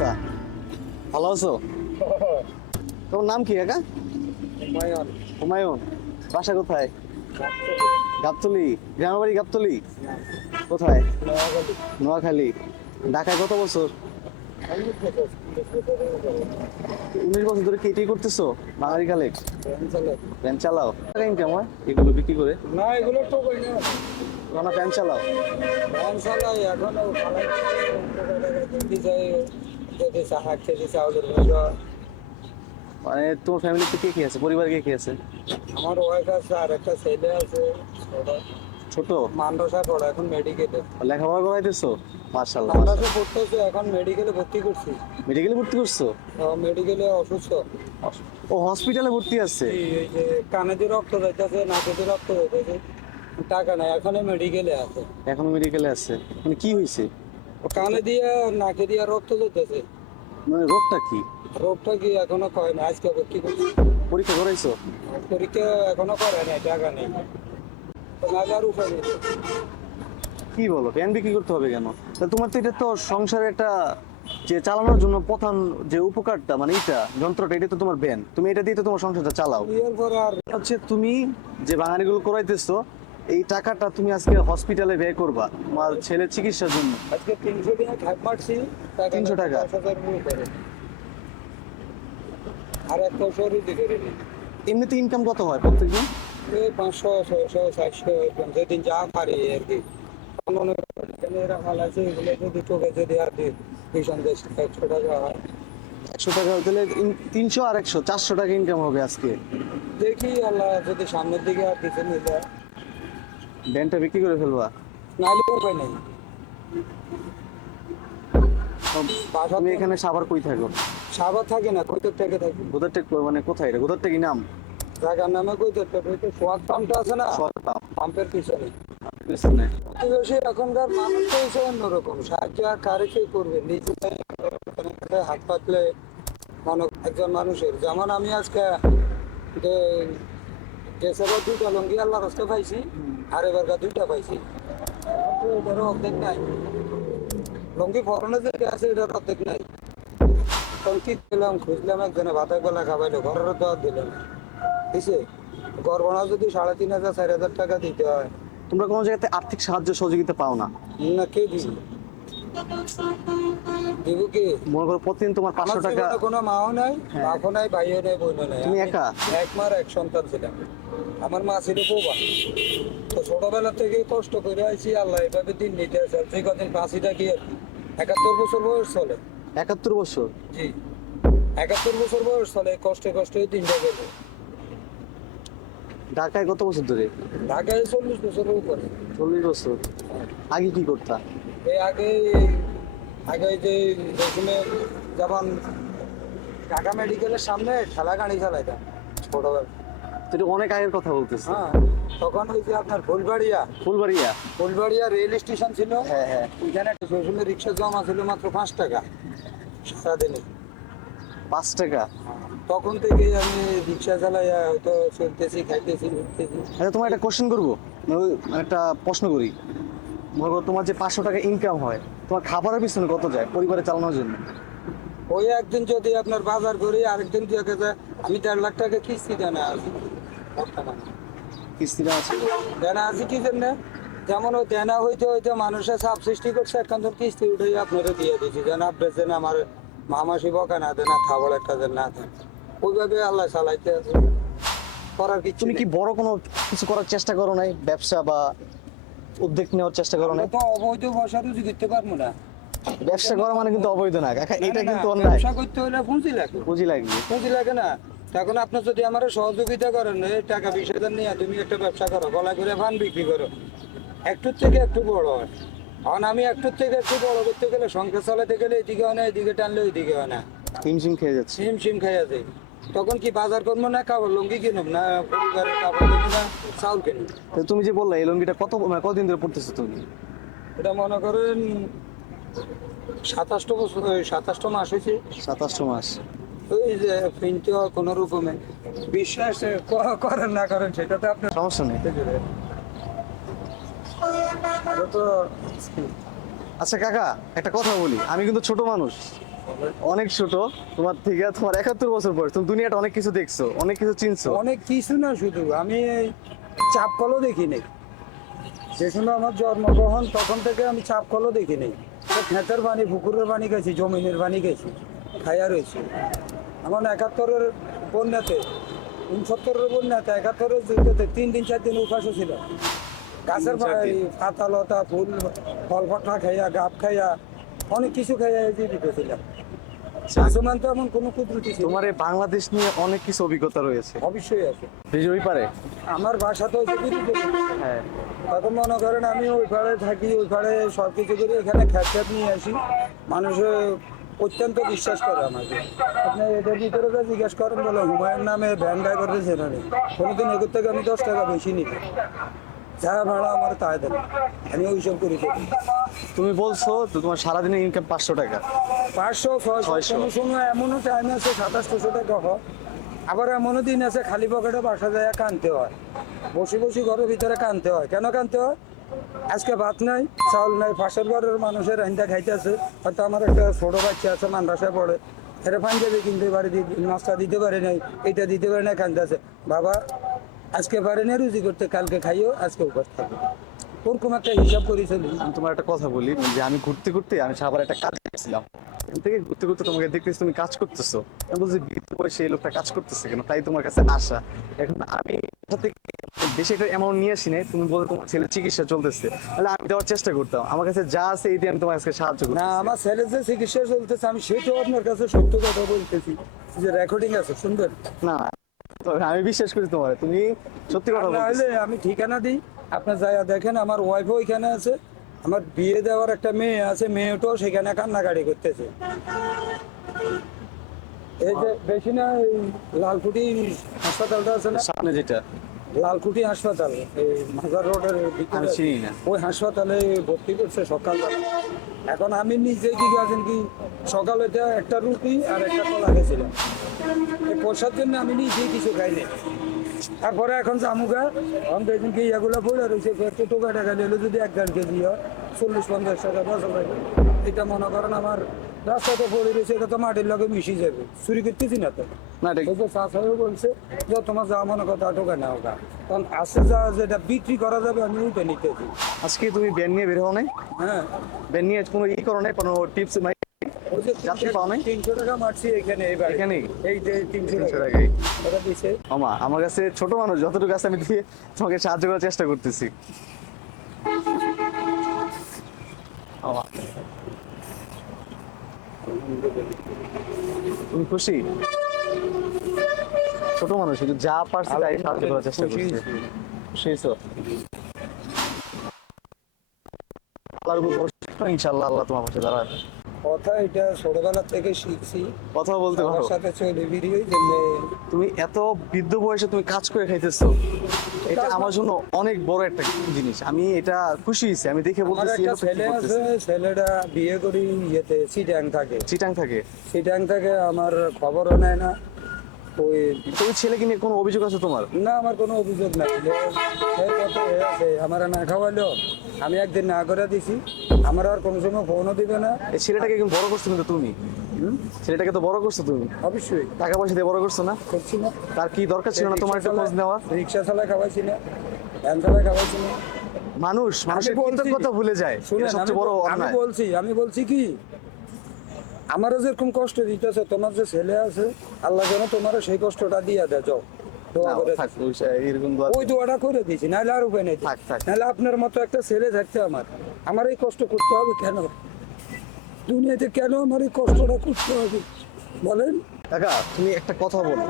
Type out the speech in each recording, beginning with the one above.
অবস্থা? ভালো আছো? তোমার নাম কি কাকা? হুমায়ুন। বাসা কোথায়? গাবতলি। গ্রামের বাড়ি গাবতলি? কোথায়? নোয়াখালী। ঢাকায় কত বছর? উনিশ বছর ধরে কেটেই করতেছো? বাঙালি কালেক্ট প্যান চালাও। ইনকাম হয়? এগুলো বিক্রি করে? না এগুলো তো না। প্যান চালাও? ধান চালাই এখন চাউলের ভাজা মানে তোমার ফ্যামিলিতে কে কে আছে? পরিবার কে কে আছে? আমার ওয়াইফ আছে আর একটা ছেলে আছে ছোট। মান্ডসা পড়ে এখন মেডিকেলে লেখাপড়া করাইতেছো? মার্শাল্লাহ মান্ডসে পড়তেছে এখন মেডিকেলে ভর্তি করছি। মেডিকেলে ভর্তি করছ? মেডিকেলে অসুস্থ। ও হসপিটালে ভর্তি আছে? এই যে কানে দিয়ে রক্ত যাইতেছে নাকে দিয়ে রক্ত যাইতেছে টাকা নাই এখন মেডিকেলে আছে। এখনও মেডিকেলে আছে। মানে কি হয়েছে কানে দিয়ে নাকে দিয়ে রক্ত যাইতেছে মানে রোগটা কি? রোগটা কি এখনও কয় না আজকে ভর্তি করছি? পরীক্ষা করাইছো? পরীক্ষা এখনও করে নাই টাকা নেই। নাহলে আর উপায় নেই। কি বলো প্যান বিক্রি করতে হবে কেন? তা তোমার তো এটা তো সংসারের একটা যে চালানোর জন্য প্রধান যে উপকারটা মানে এটা যন্ত্রটা এটা তো তোমার ব্যান। তুমি এটা দিয়ে তো তোমার সংসারটা চালাও। বিয়ের পর আর হচ্ছে তুমি যে বাঙালিগুলো করাইতেছো এই টাকাটা তুমি আজকে হসপিটালে ব্যয় করবা তোমার ছেলের চিকিৎসার জন্য। আজকে তিনশো টাকা মারছি 300 টাকা? আর একটা শরীর দিকে এমনিতে ইনকাম কত হয় প্রত্যেকদিন? পাঁচশো ছয়শো সাতশো এরকম। যেদিন যা পারি আর কি। মনে করেন এরা আছে এগুলো যদি টোকে যদি আর কি ভীষণ দেশ একশো টাকা হয়। একশো টাকা হলে তিনশো আর একশো চারশো টাকা ইনকাম হবে আজকে। দেখি আল্লাহ যদি সামনের দিকে আর কিছু নিয়ে যায় ব্যানটা বিক্রি করে ফেলবা। নাহলে উপায় নেই। তুমি এখানে সাবার কই থাকো? সাবার থাকে না কৈতর থেকে। থাকে গোদারটেক মানে কোথায় এটা? গোদারটেক কি নাম? জায়গার নামে কৈতর থেকে সোয়াদ পাম্পটা আছে না? সরকার পাম্পের পিছনে। পিছনে। প্রতিবেশী এখনকার মানুষ তো হচ্ছে অন্যরকম। সাহায্য আর কারে কে করবে? নিজে হাত পাতলে মনে একজন মানুষের। যেমন আমি আজকে যে দুইটা লঙ্গি আল্লাহ রাস্তা পাইছি আর এবার দুইটা পাইছি। এটারও অর্ধেক নাই। লঙ্গি আছে এটার অর্ধেক নাই। দিলাম খুঁজলাম একজনে ভাত খাবাইলো ঘরের তো আর দিল না। দিছে যদি সাড়ে তিন হাজার চার হাজার টাকা দিতে হয়। তোমরা কোনো জায়গাতে আর্থিক সাহায্য সহযোগিতা পাও না? না কে দিব? দিব কে? মনে করো প্রতিদিন তোমার পাঁচশো টাকা কোনো মাও নাই হ্যাঁ। বাপও নাই ভাইও নাই বোনও নাই। তুমি একা? এক মার এক সন্তান ছিলাম। আমার মা ছিল বৌবা তো ছোটবেলা থেকে কষ্ট করে আইছি আল্লাহ এভাবে দিন নিতে আছে। যে কদিন ফাঁসিটা কি আর কি? একাত্তর বছর বয়স চলে। একাত্তর বছর? জি। একাত্তর বছর বয়স চলে কষ্টে কষ্টে দিনটা গেলে। ঢাকায় কত বছর ধরে? ঢাকায় চল্লিশ বছরের উপরে। চল্লিশ বছর। আগে কি করতা? এই আগে আগে যে যেখানে যেমন ঢাকা মেডিকেলের সামনে ঠেলা গাড়ি চালাইতাম ছোটবেলা এটা অনেক আগের কথা বলতেছি। হ্যাঁ তখন ওই যে আপনার ফুলবাড়িয়া। ফুলবাড়িয়া। ফুলবাড়িয়া রেল স্টেশন ছিল হ্যাঁ হ্যাঁ। ওইখানে সেখানে রিক্সা জমা ছিল মাত্র পাঁচ টাকা সারাদিনে। পাঁচ টাকা? তখন থেকে আমি রিক্সা চালাই হয়তো চলতেছি খাইতেছি উঠতেছি আচ্ছা তোমার একটা কোশ্চেন করব? মানে একটা প্রশ্ন করি। মনে করো তোমার যে পাঁচশো টাকা ইনকাম হয় তোমার খাবারের পিছনে কত যায় পরিবারে চালানোর জন্য? ওই একদিন যদি আপনার বাজার করি আরেকদিন দেখা যায় আমি দেড় লাখ টাকা কিস্তি আছি। বর্তমানে কিস্তিটা আছে। দেনা আছে কি জন্য? যেমন ওই দেনা হইতে হইতে মানুষের চাপ সৃষ্টি করছে এখন তো কিস্তি উঠেই আপনারা দিয়ে দিচ্ছি যেন আপনার যেন আমার মামাসি বকা না দেন না খাবার একটা যেন না দেন। ওইভাবে আল্লাহ চালাইতে আছে। করার কিছু তুমি কি বড় কোনো কিছু করার চেষ্টা করো নাই? ব্যবসা বা উদ্যোগ নেওয়ার চেষ্টা করো নাই? তো অবৈধ পয়সা রুজি করতে পারব না। ব্যবসা করা মানে কিন্তু অবৈধ না। কাকা এটা না, না, কিন্তু অন্যায়। ব্যবসা করতে হলে পুঁজি লাগবে পুঁজি লাগবে। পুঁজি লাগে না। এখন আপনার যদি আমার সহযোগিতা করেন এই টাকা বিশ হাজার নিয়ে তুমি একটা ব্যবসা করো গলা করে ফান বিক্রি করো। একটুর থেকে একটু বড় হয়। এখন আমি একটুর থেকে একটু বড় করতে গেলে সংখ্যা চালাতে গেলে এদিকে হয় না এদিকে টানলে ওইদিকে হয় না। হিমশিম খেয়ে যাচ্ছে। সিম খাইয়া যাই তখন কি বাজার করব না কাপড় লুঙ্গি কিনুম না পরিবারের কাপড় কিনুম না চাউল কিনুম? তো তুমি যে বললে এই লুঙ্গিটা কত মানে কতদিন ধরে পড়তেছো তুমি? এটা মনে করেন সাতাশটো বছর সাতাশটো মাস হয়েছে। সাতাশশো মাস। ওই যে প্রিন্ট কোনো রকমে বিশ্বাস করেন না করেন সেটা তো আপনার সমস্যা নেই। তো আচ্ছা কাকা একটা কথা বলি। আমি কিন্তু ছোট মানুষ। অনেক ছোট। তোমার থেকে তোমার একাত্তর বছর বয়স। তুমি দুনিয়াটা অনেক কিছু দেখছ অনেক কিছু চিনছো। অনেক কিছু না শুধু। আমি চাপ কলও দেখি নেই। যে সময় আমার জন্মগ্রহণ তখন থেকে আমি চাপ কলও দেখি নেই। খেতের পানি পুকুরের পানি গেছি জমিনের পানি গেছি। খাইয়া রয়েছি। আমার একাত্তরের বন্যাতে উনসত্তরের বন্যাতে একাত্তরের যুদ্ধতে তিন দিন চার দিন উপাসও ছিল। গাছের পাতা লতা ফুল ফল ফটনা খাইয়া গাব খাইয়া অনেক কিছু খাইয়া জীবিত ছিলাম। আসমান তো এমন কোনো কুদরতি ছিল তোমার এই বাংলাদেশ নিয়ে অনেক কিছু অভিজ্ঞতা রয়েছে। অবশ্যই আছে। ওই পারে? আমার বাসা তো হ্যাঁ। তখন মনে করেন আমি ওই পাড়ে থাকি ওই পাড়ে সব কিছু করে এখানে খ্যাত নিয়ে আসি। মানুষে অত্যন্ত বিশ্বাস করে আমাকে। আপনি এটার ভিতরে যা জিজ্ঞেস করেন বলে হুমায়ুন নামে ভ্যান ড্রাইভারের নেই কোনোদিন এগুর থেকে আমি দশ টাকা বেশি নিই যা ভাড়া আমার তাই দেন। আমি ওইসব করি তুমি বলছো তো তোমার সারাদিনের ইনকাম পাঁচশো টাকা। পাঁচশো ছয়শো। কোনো সময় এমনও টাইম আছে সাতাশশো টাকা হয়। আবার এমনও দিন আছে খালি পকেটে বাসা যায় কানতে হয়। বসে বসে ঘরের ভিতরে কানতে হয়। কেন কানতে হয়? আজকে ভাত নাই, চাউল নাই, পাশের ঘরের মানুষের রান্না খাইতেছে। হয়তো আমার একটা ছোট বাচ্চা আছে, মাদ্রাসায় পড়ে। এটা পাঞ্জাবি কিনতে পারে নাস্তা দিতে পারে নাই, এটা দিতে পারে না কানতেছে বাবা, আজকে পারে না রুজি করতে, কালকে খাইও, আজকে উপাস থাকবে ওরকম একটা হিসাব করে চলি আমি তোমার একটা কথা বলি, যে আমি ঘুরতে ঘুরতে আমি সাবার একটা কাজ করছিলাম থেকে ঘুরতে ঘুরতে তোমাকে দেখতেছি তুমি কাজ করতেছো। আমি বলছি বৃদ্ধ বয়সে এই লোকটা কাজ করতেছে কেন? তাই তোমার কাছে আসা। এখন আমি বেশি একটা অ্যামাউন্ট নিয়ে আসি নাই। তুমি বলে তোমার ছেলের চিকিৎসা চলতেছে। তাহলে আমি দেওয়ার চেষ্টা করতাম। আমার কাছে যা আছে এই দিয়ে আমি তোমার কাছে সাহায্য করি না আমার ছেলের যে চিকিৎসা চলতেছে আমি সেটাও আপনার কাছে সত্য কথা বলতেছি। যে রেকর্ডিং আছে শুনবেন না তবে আমি বিশ্বাস করি তোমার। তুমি সত্যি কথা বলছো আমি ঠিকানা দিই। আপনার যাইয়া দেখেন আমার ওয়াইফও এখানে আছে। আমার বিয়ে দেওয়ার একটা মেয়ে আছে মেয়েটাও সেখানে কান্নাকাটি করতেছে। এই যে বেশি না লালকুটি হাসপাতালটা আছে না? সামনে যেটা। লালকুটি হাসপাতাল এই মাজার রোডের। ওই হাসপাতালে ভর্তি করছে সকালবেলা এখন আমি নিজে কি গেছেন কি সকালে একটা রুটি আর একটা কলা খেয়েছিলাম। এই পয়সার জন্য আমি নিজেই কিছু খাইনি। তারপরে এখন জামুগা আমি দেখুন কি এগুলো পড়ে রয়েছে একটু টোকা টাকা নিলে যদি এক দেড় কেজি হয় চল্লিশ পঞ্চাশ টাকা দশ টাকা। এটা মনে করেন আমার রাস্তাতে পড়ে রয়েছে এটা তো মাটির লগে মিশে যাবে চুরি করতেছি না তো। বলছে যে তোমার যা মনে কথা টোকা নাও গা। কারণ আছে যা যেটা বিক্রি করা যাবে আমি ওইটা নিতেছি আজকে তুমি ব্যান নিয়ে বের হও নাই? হ্যাঁ। ব্যান নিয়ে কোনো ই করো নাই কোনো টিপস নাই? আমার কাছে ছোট মানুষ যতটুকু আছে আমি দিয়ে তোমাকে সাহায্য করার চেষ্টা করতেছি। তুমি খুশি? ছোট মানুষ কিন্তু যা পারছে তাই সাহায্য করার চেষ্টা করছি। খুশি? আল্লাহর উপর ইনশাআল্লাহ আল্লাহ তোমার পাশে দাঁড়াবে। কথা এটা ছোটবেলা থেকে শিখছি। কথা বলতে পারো। সাথে চলে বেরিয়ে জন্য। তুমি এত বৃদ্ধ বয়সে তুমি কাজ করে খাইতেছো। এটা আমার জন্য অনেক বড় একটা জিনিস। আমি এটা খুশি হইছি আমি দেখে বলতেছি এটা ছেলে আছে ছেলেটা বিয়ে করি ইয়েতে সিটাং থাকে। চিটাং থাকে। সিটাং থাকে আমার খবরও নেয় না। ওই তো ওই ছেলেকে নিয়ে কোনো অভিযোগ আছে তোমার? না আমার কোনো অভিযোগ নাই। সে কত আছে আমার না খাওয়াইলো। আমি একদিন না করে দিছি আমার আর কোনো সময় ফোনও দিবে না। এই ছেলেটাকে কিন্তু বড় করছ কিন্তু তুমি। ছেলেটাকে তো বড় করছ তুমি। অবশ্যই। টাকা পয়সা দিয়ে বড় করছ না? করছি না। তার কি দরকার ছিল না তোমার একটা খোঁজ নেওয়া রিক্সা চালায় খাওয়াইছি না ভ্যান চালায় খাওয়াইছি না। মানুষ মানুষের কথা ভুলে যায়। সবচেয়ে বড় আমি বলছি আমি বলছি কি? আমারও যেরকম কষ্ট দিতেছে তোমার যে ছেলে আছে আল্লাহ যেন তোমার সেই কষ্টটা দিয়ে দেয় যাও। ওই দোয়াটা করে দিয়েছি নাহলে আর উপায় নেই। নাহলে আপনার মতো একটা ছেলে থাকতে আমার। আমার এই কষ্ট করতে হবে কেন? দুনিয়াতে কেন আমার এই কষ্টটা করতে হবে? বলেন। কাকা তুমি একটা কথা বলো।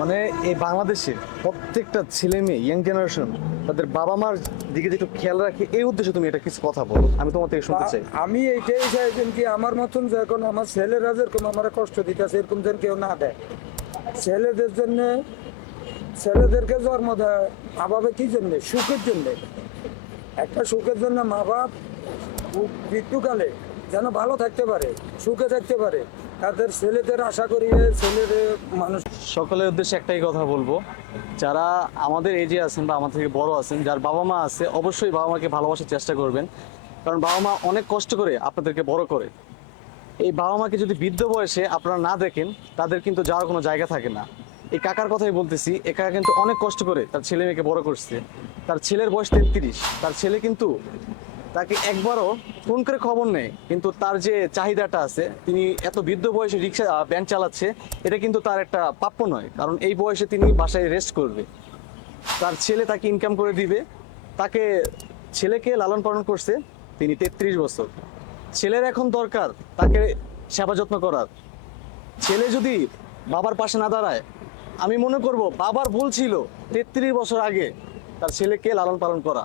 মানে এই বাংলাদেশে প্রত্যেকটা ছেলে মেয়ে ইয়াং জেনারেশন তাদের বাবা মার দিকে যে একটু খেয়াল রাখে এই উদ্দেশ্যে তুমি এটা কিছু কথা বলো। আমি তোমার থেকে শুনতে চাই। আমি এইটাই চাইছেন কি আমার মতন যখন আমার ছেলেরা যেরকম আমার কষ্ট দিতেছে এরকম যেন কেউ না দেয়। ছেলেদের জন্য ছেলেদেরকে জন্ম দেয় মা বাবা কি জন্য? সুখের জন্য। একটা সুখের জন্য মা বাপ মৃত্যুকালে যেন ভালো থাকতে পারে সুখে থাকতে পারে। তাদের ছেলেদের আশা করি, ছেলেদের মানুষ সকলের উদ্দেশ্যে একটাই কথা বলব। যারা আমাদের এজে আছেন বা আমার থেকে বড় আছেন, যার বাবা মা আছে, অবশ্যই বাবা মাকে ভালোবাসার চেষ্টা করবেন। কারণ বাবা মা অনেক কষ্ট করে আপনাদেরকে বড় করে। এই বাবা মাকে যদি বৃদ্ধ বয়সে আপনারা না দেখেন, তাদের কিন্তু যাওয়ার কোনো জায়গা থাকে না। এই কাকার কথাই বলতেছি এ কাকা কিন্তু অনেক কষ্ট করে তার ছেলে মেয়েকে বড় করছে। তার ছেলের বয়স তেত্রিশ, তার ছেলে কিন্তু তাকে একবারও ফোন করে খবর নেই, কিন্তু তার যে চাহিদাটা আছে, তিনি এত বৃদ্ধ বয়সে রিক্সা ব্যান চালাচ্ছে, এটা কিন্তু তার একটা প্রাপ্য নয়, কারণ এই বয়সে তিনি বাসায় রেস্ট করবে। তার ছেলে তাকে ইনকাম করে দিবে। তাকে ছেলেকে লালন পালন করছে তিনি তেত্রিশ বছর। ছেলের এখন দরকার তাকে সেবা যত্ন করার। ছেলে যদি বাবার পাশে না দাঁড়ায়, আমি মনে করব বাবার ভুল ছিল তেত্রিশ বছর আগে তার ছেলেকে লালন পালন করা।